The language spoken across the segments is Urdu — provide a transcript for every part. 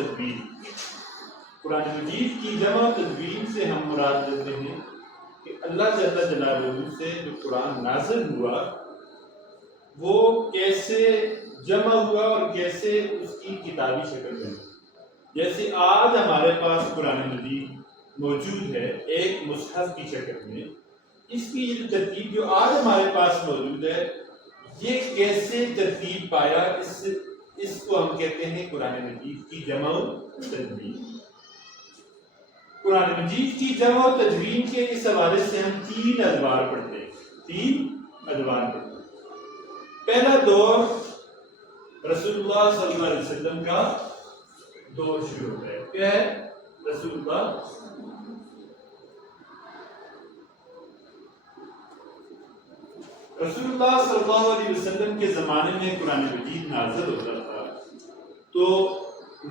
تدبیر۔ قرآن مجید کی جمع و تدبیر سے ہم مراد لیتے ہیں کہ اللہ جل جلالہ سے جو قرآن نازل ہوا وہ کیسے جمع ہوا اور کیسے اس کی کتابی شکل میں۔ جیسے آج ہمارے پاس قرآن مجید موجود ہے ایک مصحف کی شکل میں، اس کی یہ ترتیب جو آج ہمارے پاس موجود ہے یہ کیسے ترتیب پایا، اس کو ہم کہتے ہیں قرآن مجید کی جمع و تدوین۔ قرآن مجید کی جمع و تدوین کے اس حوالے سے ہم 3 ادوار پڑھتے ہیں، 3 ادوار پڑھتے ہیں۔ پہلا دور رسول اللہ صلی اللہ علیہ وسلم کا دور شروع ہوتا ہے۔ کیا ہے؟ رسول اللہ صلی اللہ علیہ وسلم کے زمانے میں قرآن مجید نازل ہوتا تھا، تو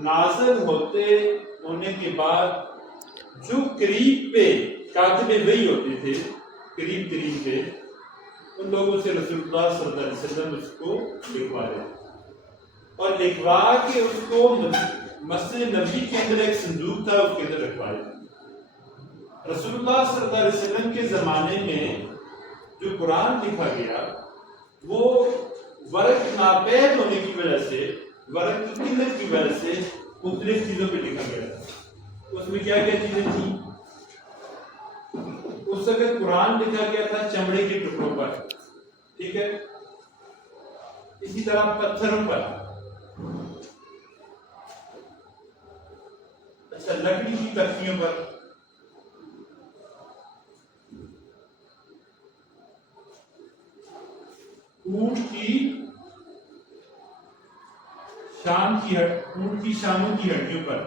نازل ہونے کے بعد جو قریب پہ کاتب وحی ہوتے تھے، قریب پہ ان لوگوں سے رسول اللہ صلی اللہ علیہ وسلم اس کو لکھوا رہے اور لکھوا کے اس کو مسجد نبوی کے اندر ایک صندوق تھا اس کے اندر رکھوا رہے۔ رسول اللہ صلی اللہ علیہ وسلم کے زمانے میں جو قرآن لکھا گیا وہ ورق ناپید ہونے کی وجہ سے، ورق کی قلت کی وجہ سے مختلف چیزوں پہ لکھا گیا تھا۔ اس میں کیا چیزیں تھیں؟ اس وقت قرآن لکھا گیا تھا چمڑے کے ٹکڑوں پر، ٹھیک ہے، اسی طرح پتھروں پر، اچھا لکڑی کی تختیوں پر، اونٹ کی شانوں کی ہڈیوں پر،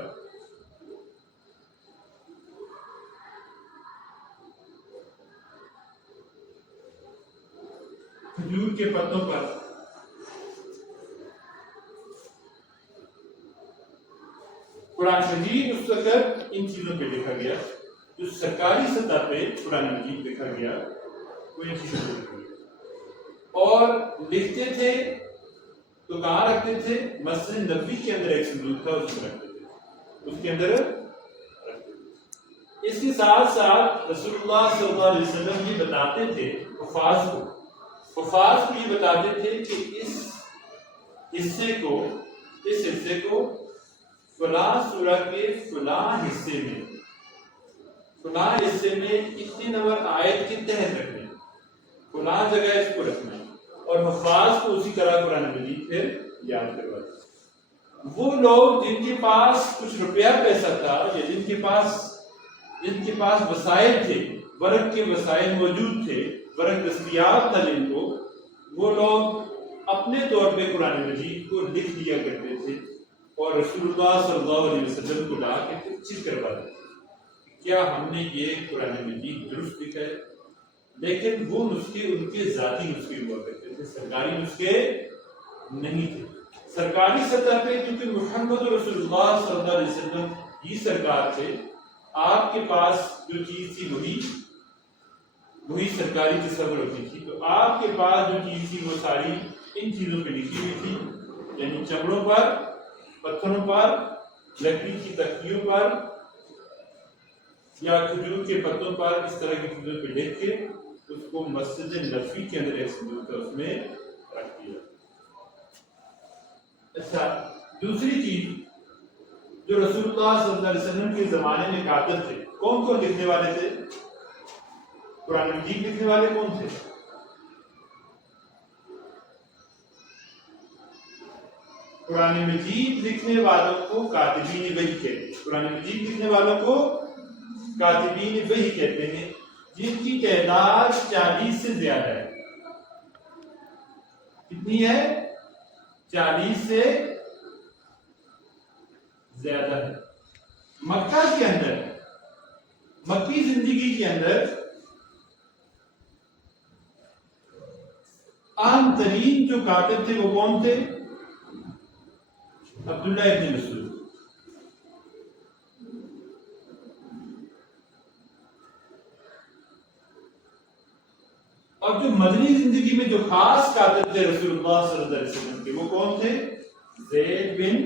کھجور کے پتوں پر، قرآن مجید اس وقت ان چیزوں پہ لکھا گیا۔ جو سرکاری سطح پہ قرآن مجید لکھا گیا وہ ان چیزوں پہ لکھا گیا، اور لکھتے تھے تو کہاں رکھتے تھے؟ مسجد نبوی کے اندر ایک صندوق تھا اس میں رکھتے تھے، اس کے اندر رکھتے تھے۔ اس کے ساتھ ساتھ رسول اللہ صلی اللہ علیہ وسلم یہ بتاتے تھے حفاظ کو یہ بتاتے تھے کہ اس حصے کو فلاں سورہ کے فلاں حصے میں اتنی نمبر آیت کے تحت رکھنا، فلاں جگہ اس کو رکھنا، اور حفاظ کو اسی طرح قرآن مجید پھر یاد کرواتے۔ وہ لوگ جن کے پاس کچھ روپیہ پیسہ تھا یا جن کے پاس وسائل تھے، ورق کے وسائل موجود تھے، ورق دستیاب تھا جن کو، وہ لوگ اپنے طور پہ قرآن مجید کو لکھ دیا کرتے تھے اور رسول اللہ صلی اللہ علیہ وسلم کو لا کے چیک کروا دیتے کیا ہم نے یہ قرآن مجید درست لکھا ہے۔ لیکن وہ نسخے ان کے ذاتی نسخے ہوا کرتے تھے، سرکاری نسخے نہیں تھے۔ سرکاری سطح پہ کیونکہ محمد رسول اللہ صلی اللہ علیہ وسلم ہی سرکار تھے، آپ کے پاس جو چیز تھی وہی سرکاری تصور ہوتی تھی، تو آپ کے پاس جو چیز تھی وہ ساری ان چیزوں پہ لکھی ہوئی تھی، یعنی چمڑوں پر، پتھروں پر، لکڑی کی تختیوں پر یا کھجور کے پتوں پر، اس طرح کی چیزوں پہ لکھ کے اس کو مسجد نبوی کے اندر ایک صندوق تھا اس میں رکھ دیا۔ اچھا، دوسری چیز جو رسول اللہ صلی اللہ علیہ وسلم کے زمانے میں کاتب تھے، کون لکھنے والے تھے؟ قرآن مجید لکھنے والے کون تھے؟ قرآن مجید لکھنے والوں کو کاتبین وحی کہتے ہیں۔ قرآن مجید لکھنے والوں کو کاتبین وحی کہتے ہیں، جن کی تعداد 40 سے زیادہ ہے۔ کتنی ہے؟ 40 سے زیادہ ہے۔ مکہ کے اندر، مکی زندگی کے اندر اہم ترین جو کاتب تھے وہ کون تھے؟ عبداللہ ابن مسعود۔ اور جو مدنی زندگی میں جو خاص کاتب تھے رسول اللہ صلی اللہ علیہ وسلم کے، وہ کون تھے؟ زید بن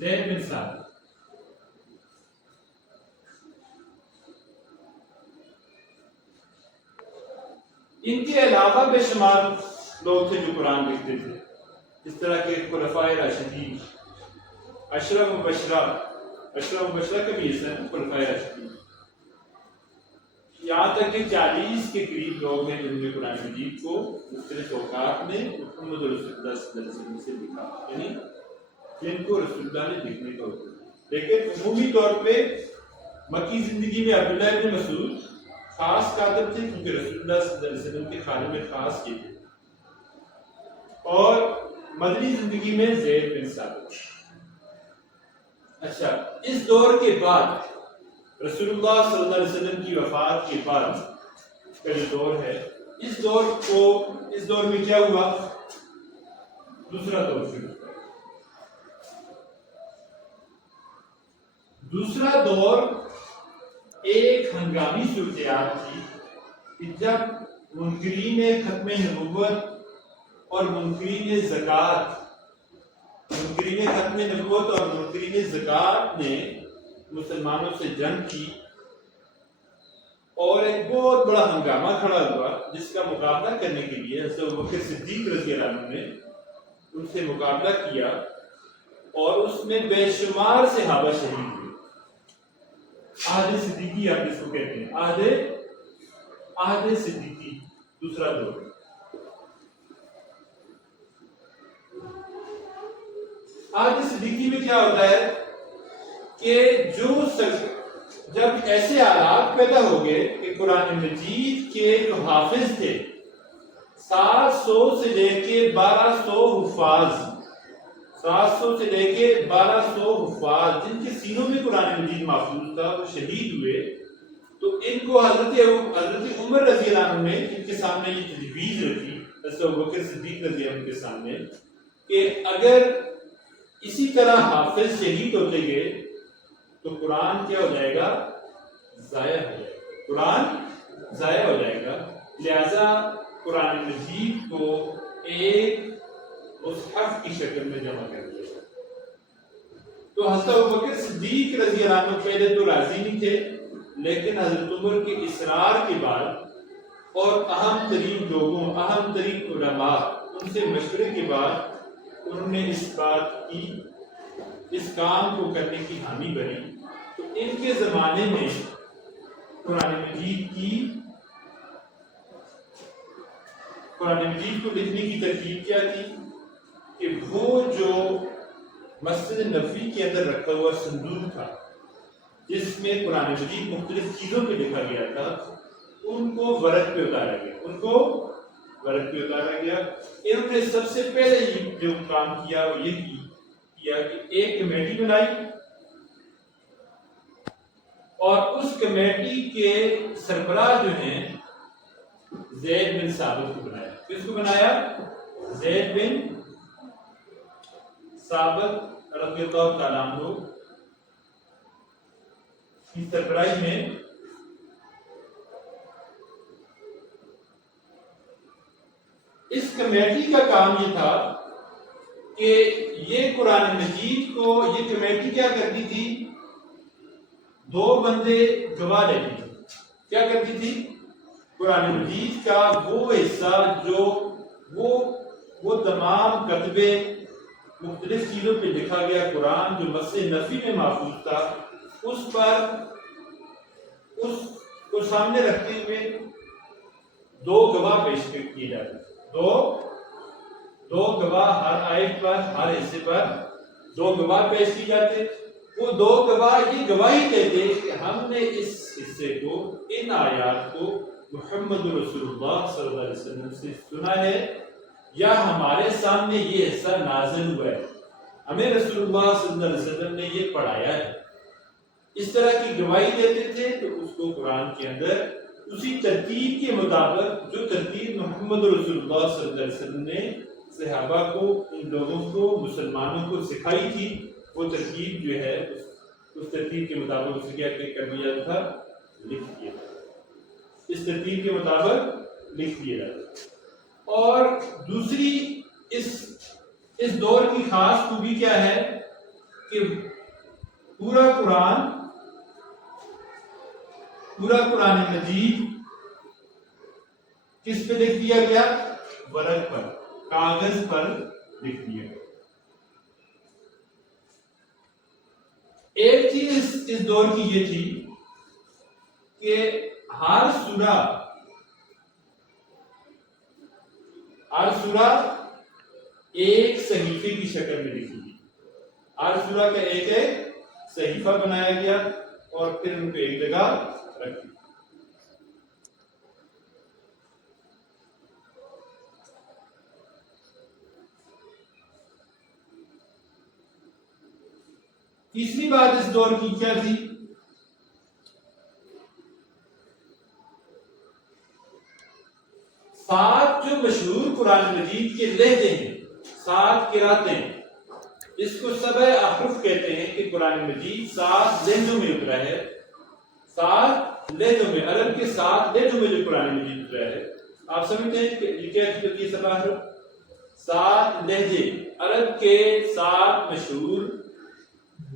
زید بن ثابت. ان کے علاوہ بے شمار لوگ تھے جو قرآن لکھتے تھے، اس طرح کے خلفائے راشدین، اشرف مبشرہ کا بھی حصہ ہے خلفائے راشدین. یہاں تک کہ 40 کے قریب لوگ ہیں جنہوں نے قرآن مجید کو مختلف اوقات میں محمد رسول اللہ صلی اللہ علیہ وسلم سے لکھا، یعنی جن کو رسول اللہ نے لکھنے کا حکم دیا. لیکن عمومی طور پہ مکی زندگی میں عبداللہ ابن مسعود خاص کاتب تھے، کیونکہ رسول اللہ صلی اللہ علیہ وسلم کے خادم خاص کے تھے، اور مدنی زندگی میں زید بن ثابت. اچھا، اس دور کے بعد رسول اللہ صلی اللہ علیہ وسلم کی وفات کے بعد کا جو دور ہے، اس دور میں کیا ہوا؟ دوسرا دور شروع ہوا. دوسرا دور ایک ہنگامی صورتحال تھی کہ جب منکرین ختم نبوت اور منکرین زکوٰۃ نے مسلمانوں سے جنگ کی، اور ایک بہت بڑا ہنگامہ کھڑا ہوا جس کا مقابلہ کرنے کے لیے حضرت ابوبکر صدیق رضی اللہ عنہ نے ان سے مقابلہ کیا، اور اس میں بے شمار صحابہ شہید ہوئے. عہد صدیقی آپ اس کو کہتے ہیں، عہد صدیقی، دوسرا دور. عہد صدیقی میں کیا ہوتا ہے کہ جب ایسے حالات پیدا ہو گئے کہ قرآن مجید کے جو حافظ تھے 700 سے لے کے 1200 حفاظ، 700 سے لے کے 1200 حفاظ جن کے سینوں میں قرآن مجید محفوظ تھا، وہ شہید ہوئے. تو ان کو حضرت عمر رضی اللہ عنہ نے ان کے سامنے یہ تجویز رکھی، حضرت ابوبکر صدیق رضی اللہ عنہ کے سامنے، کہ اگر اسی طرح حافظ شہید ہوتے گئے تو قرآن کیا ہو جائے گا؟ ضائع ہو جائے گا. قرآن ضائع ہو جائے گا. لہذا قرآن مجید کو ایک مصحف کی شکل میں جمع کر دیا. تو حضرت ابوبکر صدیق رضی اللہ عنہ پہلے تو راضی نہیں تھے، لیکن حضرت عمر کے اصرار کے بعد اور اہم ترین لوگوں، اہم ترین علماء، ان سے مشورے کے بعد انہوں نے اس بات کی، اس کام کو کرنے کی حامی بنی. تو ان کے زمانے میں قرآن مجید کو لکھنے کی ترتیب کیا تھی کہ وہ جو مسجد نبوی کے اندر رکھا ہوا صندوق تھا جس میں قرآن مجید مختلف چیزوں پہ لکھا گیا تھا، ان کو ورق پہ اتارا گیا. انہوں نے سب سے پہلے جو کام کیا وہ یہ کیا کہ ایک کمیٹی بنائی، اور اس کمیٹی کے سربراہ جو ہیں زید بن ثابت کو بنایا. کس کو بنایا؟ زید بن ثابت رضی اللہ تعالیٰ عنہ کی سربراہی میں اس کمیٹی کا کام یہ تھا کہ یہ قرآن مجید کو، یہ کمیٹی کیا کرتی تھی؟ 2 بندے گواہ لیتی تھی. کیا کرتی تھی؟ قرآن مجید کا وہ حصہ جو وہ تمام کتبے مختلف چیزوں پہ لکھا گیا قرآن جو مسجد نبوی میں محفوظ تھا، اس پر اس کو سامنے رکھتے ہوئے 2 گواہ پیش کیے جاتے. دو گواہ ہر آیت پر، ہر حصے پر 2 گواہ پیش کی جاتے. وہ 2 گواہ یہ گواہی دیتے کہ ہم نے اس حصے کو، ان آیات کو محمد رسول اللہ صلی اللہ علیہ وسلم سے سنا ہے، یا ہمارے سامنے یہ حصہ نازل ہوا ہے، ہمیں رسول اللہ صلی اللہ علیہ وسلم نے یہ پڑھایا ہے. اس طرح کی گواہی دیتے تھے. تو اس کو قرآن کے اندر اسی ترتیب کے مطابق جو ترتیب محمد رسول اللہ صلی اللہ علیہ وسلم نے صحابہ کو، ان لوگوں کو، مسلمانوں کو سکھائی تھی، وہ ترتیب جو ہے اس ترتیب کے مطابق اسے کیا کر دیا تھا؟ لکھ دیا. اس ترتیب کے مطابق لکھ دیا جاتا. اور دوسری اس دور کی خاص خوبی کیا ہے کہ پورا قرآن مجید کس پہ لکھ دیا گیا؟ ورق پر، کاغذ پر لکھ دیا گیا۔ ایک چیز اس دور کی یہ تھی کہ ہر سورہ ایک صحیفے کی شکل میں لکھی گئی۔ ہر سورہ کا ایک ایک صحیفہ بنایا گیا اور پھر ان کو ایک جگہ رکھ دیا۔ تیسری بات اس دور کی کیا تھی؟ سات جو مشہور قرآن مجید کے لہجے ہیں، سات قراتیں، اس کو سبع احرف کہتے ہیں کہ قرآن مجید سات لہجوں میں اترا ہے۔ سات لہجوں میں، عرب کے سات لہجوں میں جو قرآن مجید اترا ہے، آپ سمجھتے ہیں کہ یہ کیا ہے؟ سبع احرف، سات لہجے، عرب کے سات مشہور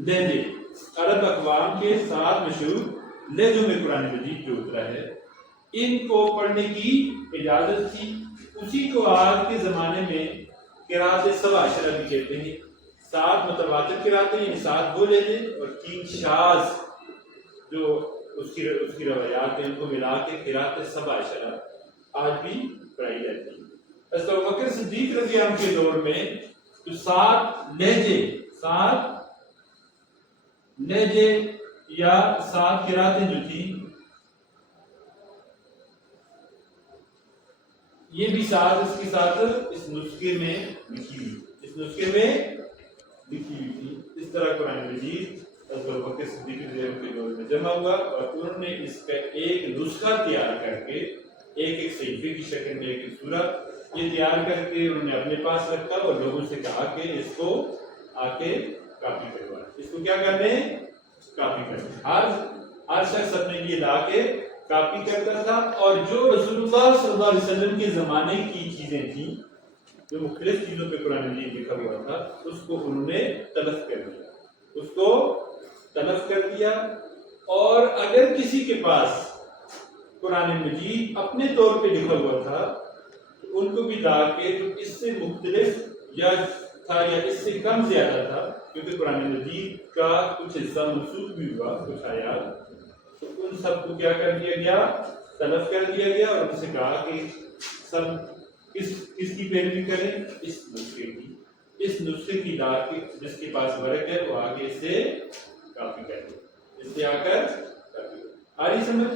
لہجے، عرب اقوام کے سات مشہور لہجوں میں قرآن مجید جو اترا ہے، ان کو پڑھنے کی اجازت تھی۔ اسی کو آج کے زمانے میں قرات سبع عشرہ بھی کہتے ہیں۔ سات متواتر قراتیں، یعنی سات وہ لہجے اور تین شاذ جو اس کی روایات ہیں، ان کو ملا کے قرات سبع عشرہ آج بھی پڑھائی جاتی ہے۔ حضرت ابوبکر صدیق رضی اللہ عنہ کے دور میں جو سات لہجے یا سات قراتیں جو تھیں، یہ بھی ساتھ اس کے ساتھ اس نسخے میں لکھی ہوئی تھی۔ اس طرح قرآن مجید حضرت ابوبکر صدیق رضی اللہ عنہ کے دور میں جمع ہوا اور انہوں نے اس کا ایک نسخہ تیار کر کے، ایک ایک صحیفے کی شکل میں ایک سورہ یہ تیار کر کے انہوں نے اپنے پاس رکھا اور لوگوں سے کہا کہ اس کو آ کے کاپی کروائیں۔ اس کو کیا کرنے؟ کاپی کرنے۔ ہر شخص اپنے لیے لا کے کاپی کرتا تھا، اور جو رسول اللہ صلی اللہ علیہ وسلم کے زمانے کی چیزیں تھیں، جو مختلف چیزوں پہ قرآن مجید لکھا ہوا تھا، اس کو انہوں نے تلف کر دیا۔ اور اگر کسی کے پاس قرآن مجید اپنے طور پہ لکھا ہوا تھا تو ان کو بھی لا کے جو اس سے مختلف یا تھا یا اس سے کم زیادہ تھا، کیونکہ قرآن مجید کا کچھ حصہ منسوخ بھی ہوا، کچھ آیات، تو ان سب کو کیا کر دیا گیا؟ تلف کر دیا گیا، اور ان سے کہا کہ سب کس کی پیروی کریں؟ اس نسخے کی لا کے جس کے پاس ورق ہے وہ آگے سے کاپی کر دے، اس سے آ کر کاپی کر۔ آ رہی سمجھ؟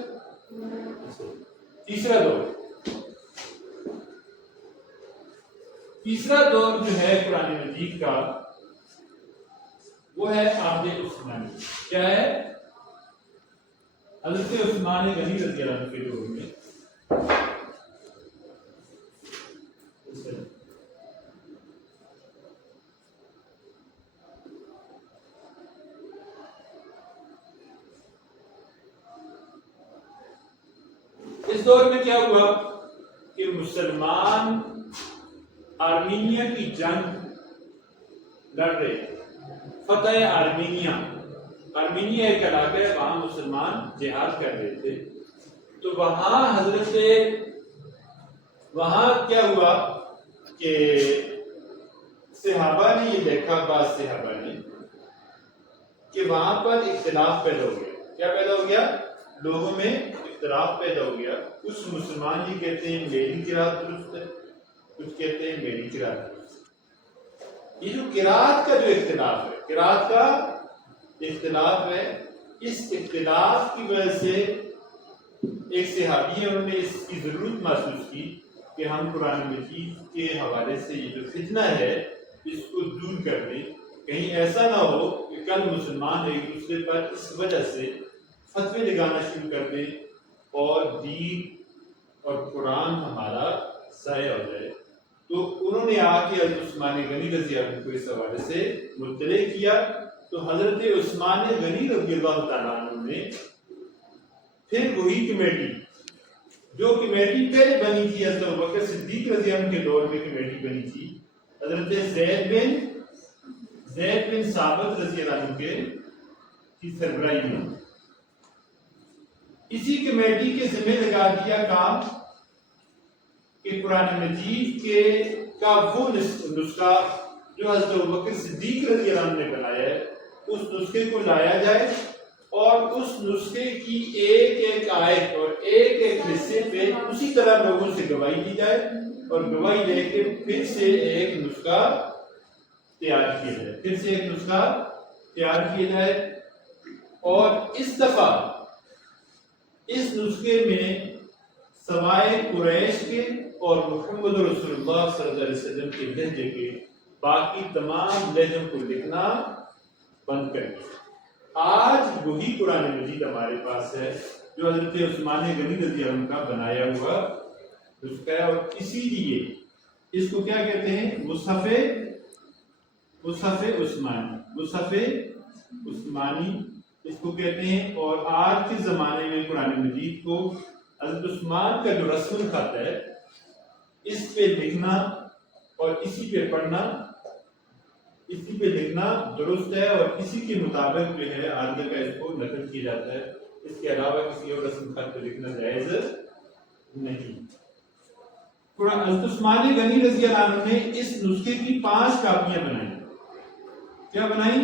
تیسرا دور جو ہے قرآن مجید کا، وہ ہے عہد عثمانی۔ کیا ہے؟ حضرت عثمان غنی رضی اللہ عنہ کے دور میں اس دور میں کیا ہوا کہ مسلمان آرمینیا کی جنگ لڑ رہے، فتح آرمینیا ایک علاقہ ہے، وہاں مسلمان جہاد کر رہے تھے۔ تو وہاں کیا ہوا کہ صحابہ نے یہ دیکھا، بعض صحابہ نے، کہ وہاں پر اختلاف پیدا ہو گیا۔ کیا پیدا ہو گیا؟ لوگوں میں اختلاف پیدا ہو گیا۔ کچھ مسلمان یہ کہتے ہیں میری قرات درست ہے، کچھ کہتے ہیں میری قرات درست ہے۔ یہ جو قرات کا جو اختلاف ہے، اس اختلاف کی وجہ سے ایک صحابی انہوں نے اس کی ضرورت محسوس کی کہ ہم قرآن مجید کے حوالے سے یہ جو فتنہ ہے اس کو دور کر دیں، کہیں ایسا نہ ہو کہ کل مسلمان ایک دوسرے پر اس وجہ سے فتوے لگانا شروع کر دیں اور دین اور قرآن ہمارا ضائع ہو جائے۔ تو انہوں نے آ کے حضرت عثمان غنی رضی اللہ عنہ کو اس حوالے سے مطلع کیا۔ تو حضرت عثمان غنی رضی اللہ تعالیٰ عنہ نے پھر وہی کمیٹی، جو کمیٹی پہلے بنی تھی حضرت ابوبکر صدیق رضی اللہ عنہ کے دور میں کمیٹی بنی تھی، حضرت زید بن ثابت رضی اللہ عنہ کی سربراہی میں اسی کمیٹی کے ذمہ لگا دیا کام کہ قرآن مجید کا وہ نسخہ جو حضرت ابوبکر صدیق رضی اللہ عنہ نے بنایا ہے اس نسخے کو لایا جائے اور اس نسخے کی ایک ایک آیت اور ایک ایک حصے پہ اسی طرح لوگوں سے گواہی لی جائے اور گواہی لے کے پھر سے ایک نسخہ تیار کیا جائے اور اس دفعہ اس نسخے میں سوائے قریش کے اور محمد رسول اللہ صلی اللہ علیہ وسلم کے لہجے کے باقی تمام لہجوں کو لکھنا بند کر دیا۔ آج وہی قرآن مجید ہمارے پاس ہے جو حضرت عثمان غنی رضی اللہ عنہ کا بنایا ہوا نسخہ ہے، اور اسی لیے اس کو کیا کہتے ہیں؟ مصحف عثمانی اس کو کہتے ہیں۔ اور آج کے زمانے میں قرآن مجید کو حضرت عثمان کا جو رسم الخط ہے اس پہ لکھنا اور اسی پہ پڑھنا، اسی پہ لکھنا درست ہے اور اسی کے مطابق جو ہے آگے کا اس کو نقل کیا جاتا ہے، اس کے علاوہ کسی اور رسم خط پہ لکھنا جائز نہیں۔ حضرت عثمان غنی رضی اللہ عنہ نے اس نسخے کی 5 کاپیاں بنائیں۔ کیا بنائیں؟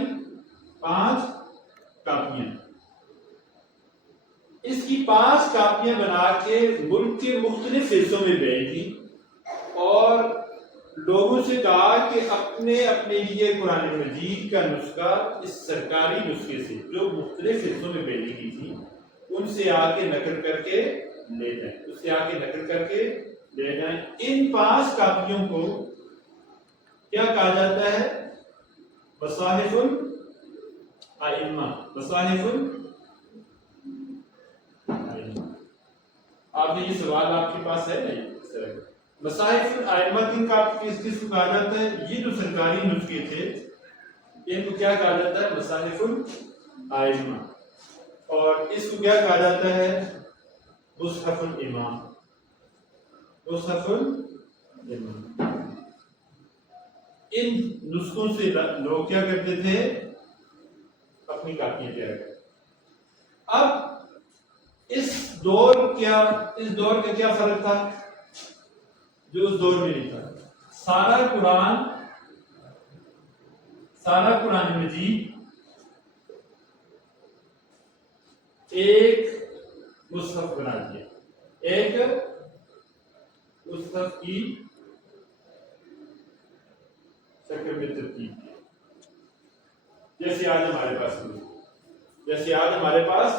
5 کاپیاں۔ اس کی 5 کاپیاں بنا کے ملک کے مختلف حصوں میں بھیج دی اور لوگوں سے کہا کہ اپنے لیے قرآن مجید کا نسخہ اس سرکاری نسخے سے جو مختلف حصوں میں بھیجی گئی تھی ان سے آ کے نقل کر کے لے جائیں۔ ان 5 کاپیوں کو کیا کہا جاتا ہے؟ مصاحف الائمہ۔ آپ نے یہ سوال آپ کے پاس ہے نہیں اس طرح کا؟ مصاحف الائمہ کس کو کہا جاتا ہے؟ یہ جو سرکاری نسخے تھے ان کو کیا کہا جاتا ہے؟ مصاحف الائمہ۔ اور اس کو کیا کہا جاتا ہے؟ مصحف الامام۔ ان نسخوں سے لوگ کیا کرتے تھے؟ اپنی کاپیاں تیار کرتے۔ اب اس دور کا کیا فرق تھا جو اس دور میں نہیں تھا؟ سارا قرآن مجید ایک مصحف بنا دیا، ایک مصحف کی شکل میں ترتیب کیا، جیسے آج ہمارے پاس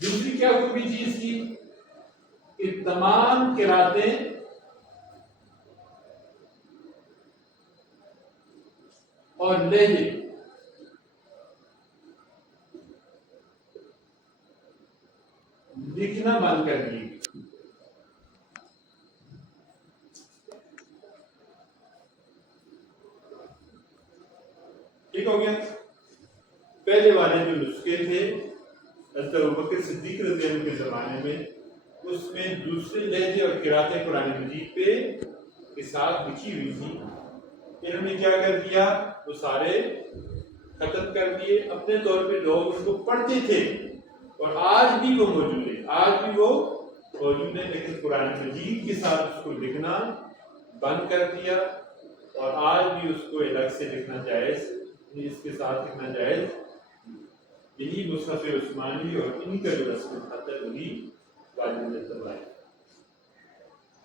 دوسری کیا خوبی چیز کی کہ تمام قراتیں اور لہجے لکھنا بند کر دیے۔ ٹھیک ہو گیا؟ پہلے والے جو نسخے تھے حضرت ابوبکر صدیق رضی اللہ عنہ کے زمانے میں اس میں دوسرے لہجے اور قراتیں قرآن مجید پہ کے ساتھ لکھی ہوئی تھی، انہوں نے کیا کر دیا؟ وہ سارے ختم کر دیے۔ اپنے طور پہ لوگ اس کو پڑھتے تھے اور آج بھی وہ موجود ہے، لیکن قرآن مجید کے ساتھ اس کو لکھنا بند کر دیا اور آج بھی اس کو الگ سے لکھنا جائز، اس کے ساتھ لکھنا جائز۔ یہی مصحف عثمانی اور انہی کا جو رسم الخط ہے وہی واجب الاعتبار ہے۔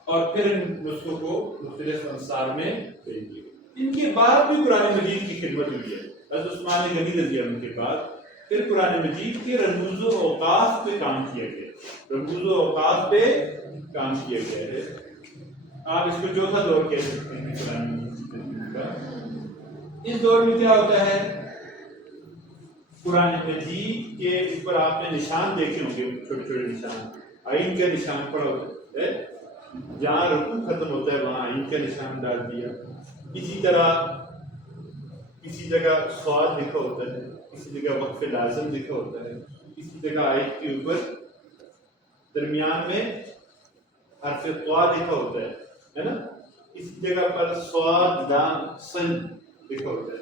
اور پھر ان نسخوں کو مختلف انصار میں بھیج دیا۔ ان کے بعد بھی قرآن مجید کی خدمت ہوئی ہے۔ حضرت عثمان غنی رضی اللہ عنہ کے بعد پھر قرآن مجید کے رموز و اوقاف پہ کام کیا گیا ہے۔ آپ اس کو چوتھا دور کہہ سکتے ہیں قرآن مجید کا۔ اس دور میں کیا ہوتا ہے؟ قرآن مجید کے اوپر آپ نے نشان دیکھے ہوں گے، چھوٹے چھوٹے نشان، آئین کا نشان پڑا ہوتا ہے، جہاں رکوع ختم ہوتا ہے وہاں آئین کا نشان ڈال دیا۔ اسی طرح کسی جگہ سواد لکھا ہوتا ہے، کسی جگہ وقف لازم لکھا ہوتا ہے، کسی جگہ آیت کے اوپر درمیان میں حرف طا لکھا ہوتا ہے نا، کسی جگہ پر سواد دام سن لکھا ہوتا ہے۔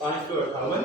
558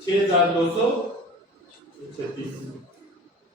6236।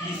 30